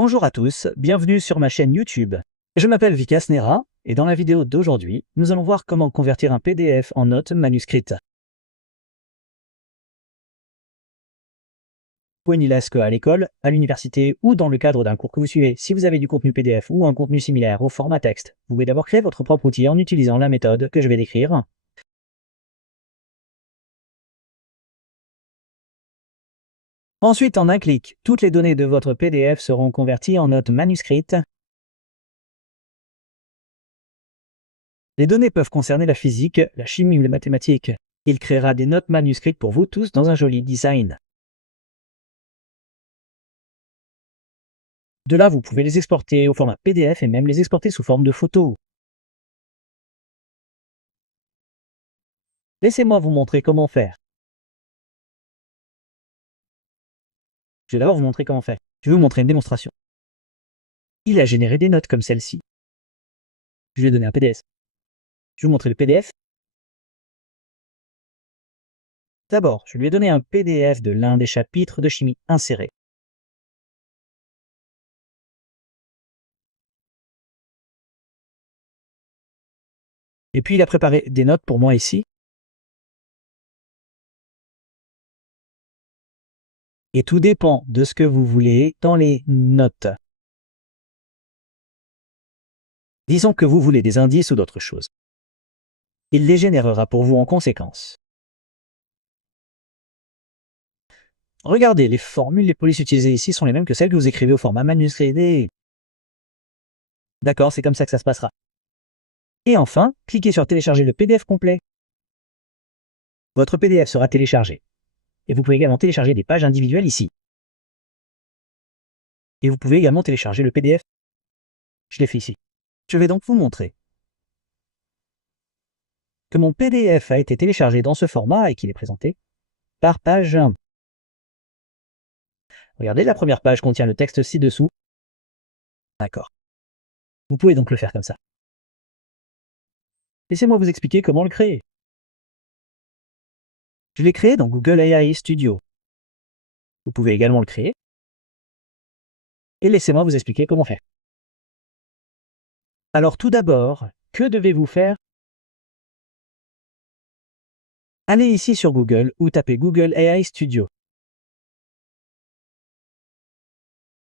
Bonjour à tous, bienvenue sur ma chaîne YouTube. Je m'appelle Vikas Nera et dans la vidéo d'aujourd'hui, nous allons voir comment convertir un PDF en note manuscrite. Poigny-Lasque à l'école, à l'université ou dans le cadre d'un cours que vous suivez, si vous avez du contenu PDF ou un contenu similaire au format texte, vous pouvez d'abord créer votre propre outil en utilisant la méthode que je vais décrire. Ensuite, en un clic, toutes les données de votre PDF seront converties en notes manuscrites. Les données peuvent concerner la physique, la chimie ou les mathématiques. Il créera des notes manuscrites pour vous tous dans un joli design. De là, vous pouvez les exporter au format PDF et même les exporter sous forme de photos. Laissez-moi vous montrer comment faire. Je vais d'abord vous montrer comment faire. Je vais vous montrer une démonstration. Il a généré des notes comme celle-ci. Je lui ai donné un PDF. Je vais vous montrer le PDF. D'abord, je lui ai donné un PDF de l'un des chapitres de chimie insérés. Et puis il a préparé des notes pour moi ici. Et tout dépend de ce que vous voulez dans les notes. Disons que vous voulez des indices ou d'autres choses. Il les générera pour vous en conséquence. Regardez, les formules, les polices utilisées ici sont les mêmes que celles que vous écrivez au format manuscrit. D'accord, c'est comme ça que ça se passera. Et enfin, cliquez sur télécharger le PDF complet. Votre PDF sera téléchargé. Et vous pouvez également télécharger des pages individuelles ici. Et vous pouvez également télécharger le PDF. Je l'ai fait ici. Je vais donc vous montrer que mon PDF a été téléchargé dans ce format et qu'il est présenté par page 1. Regardez, la première page contient le texte ci-dessous. D'accord. Vous pouvez donc le faire comme ça. Laissez-moi vous expliquer comment le créer. Je l'ai créé dans Google AI Studio. Vous pouvez également le créer. Et laissez-moi vous expliquer comment faire. Alors tout d'abord, que devez-vous faire? Allez ici sur Google ou tapez Google AI Studio.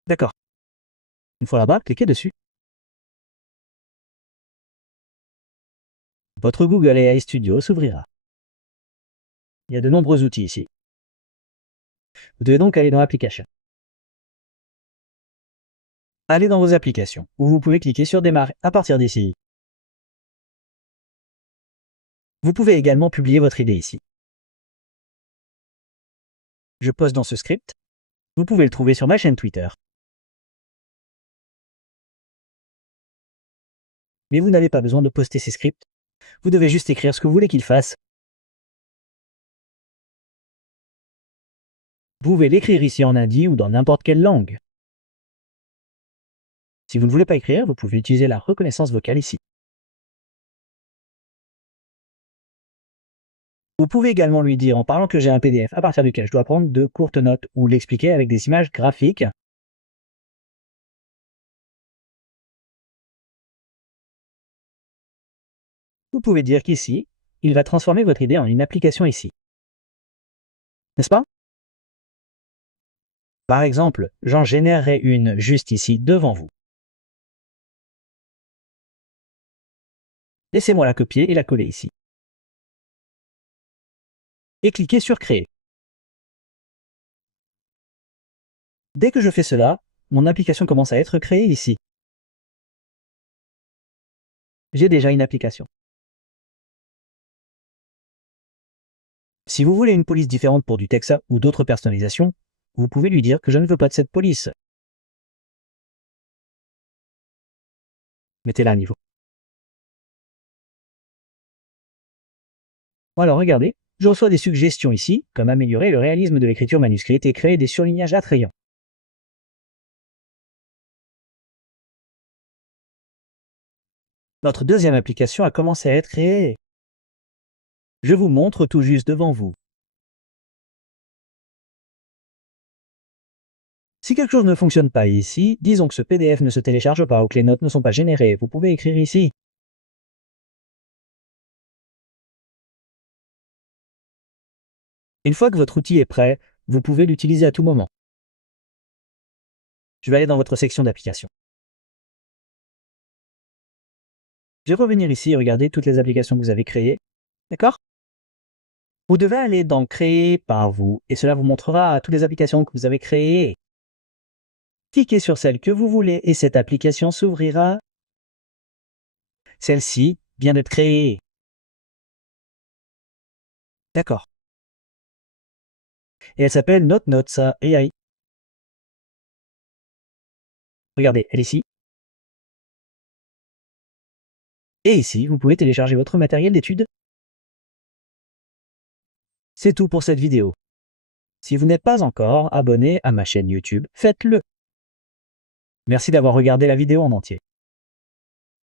D'accord. Une fois là-bas, cliquez dessus. Votre Google AI Studio s'ouvrira. Il y a de nombreux outils ici. Vous devez donc aller dans Applications. Allez dans vos applications, où vous pouvez cliquer sur Démarrer à partir d'ici. Vous pouvez également publier votre idée ici. Je poste dans ce script. Vous pouvez le trouver sur ma chaîne Twitter. Mais vous n'avez pas besoin de poster ces scripts. Vous devez juste écrire ce que vous voulez qu'il fasse. Vous pouvez l'écrire ici en hindi ou dans n'importe quelle langue. Si vous ne voulez pas écrire, vous pouvez utiliser la reconnaissance vocale ici. Vous pouvez également lui dire en parlant que j'ai un PDF à partir duquel je dois prendre de courtes notes ou l'expliquer avec des images graphiques. Vous pouvez dire qu'ici, il va transformer votre idée en une application ici. N'est-ce pas? Par exemple, j'en générerai une juste ici devant vous. Laissez-moi la copier et la coller ici. Et cliquez sur Créer. Dès que je fais cela, mon application commence à être créée ici. J'ai déjà une application. Si vous voulez une police différente pour du texte ou d'autres personnalisations, vous pouvez lui dire que je ne veux pas de cette police. Mettez-la à niveau. Alors regardez, je reçois des suggestions ici, comme améliorer le réalisme de l'écriture manuscrite et créer des surlignages attrayants. Notre deuxième application a commencé à être créée. Je vous montre tout juste devant vous. Si quelque chose ne fonctionne pas ici, disons que ce PDF ne se télécharge pas ou que les notes ne sont pas générées, vous pouvez écrire ici. Une fois que votre outil est prêt, vous pouvez l'utiliser à tout moment. Je vais aller dans votre section d'applications. Je vais revenir ici et regarder toutes les applications que vous avez créées. D'accord? Vous devez aller dans Créer par vous et cela vous montrera toutes les applications que vous avez créées. Cliquez sur celle que vous voulez et cette application s'ouvrira. Celle-ci vient d'être créée. D'accord. Et elle s'appelle NoteNotes AI. Regardez, elle est ici. Et ici, vous pouvez télécharger votre matériel d'étude. C'est tout pour cette vidéo. Si vous n'êtes pas encore abonné à ma chaîne YouTube, faites-le. Merci d'avoir regardé la vidéo en entier.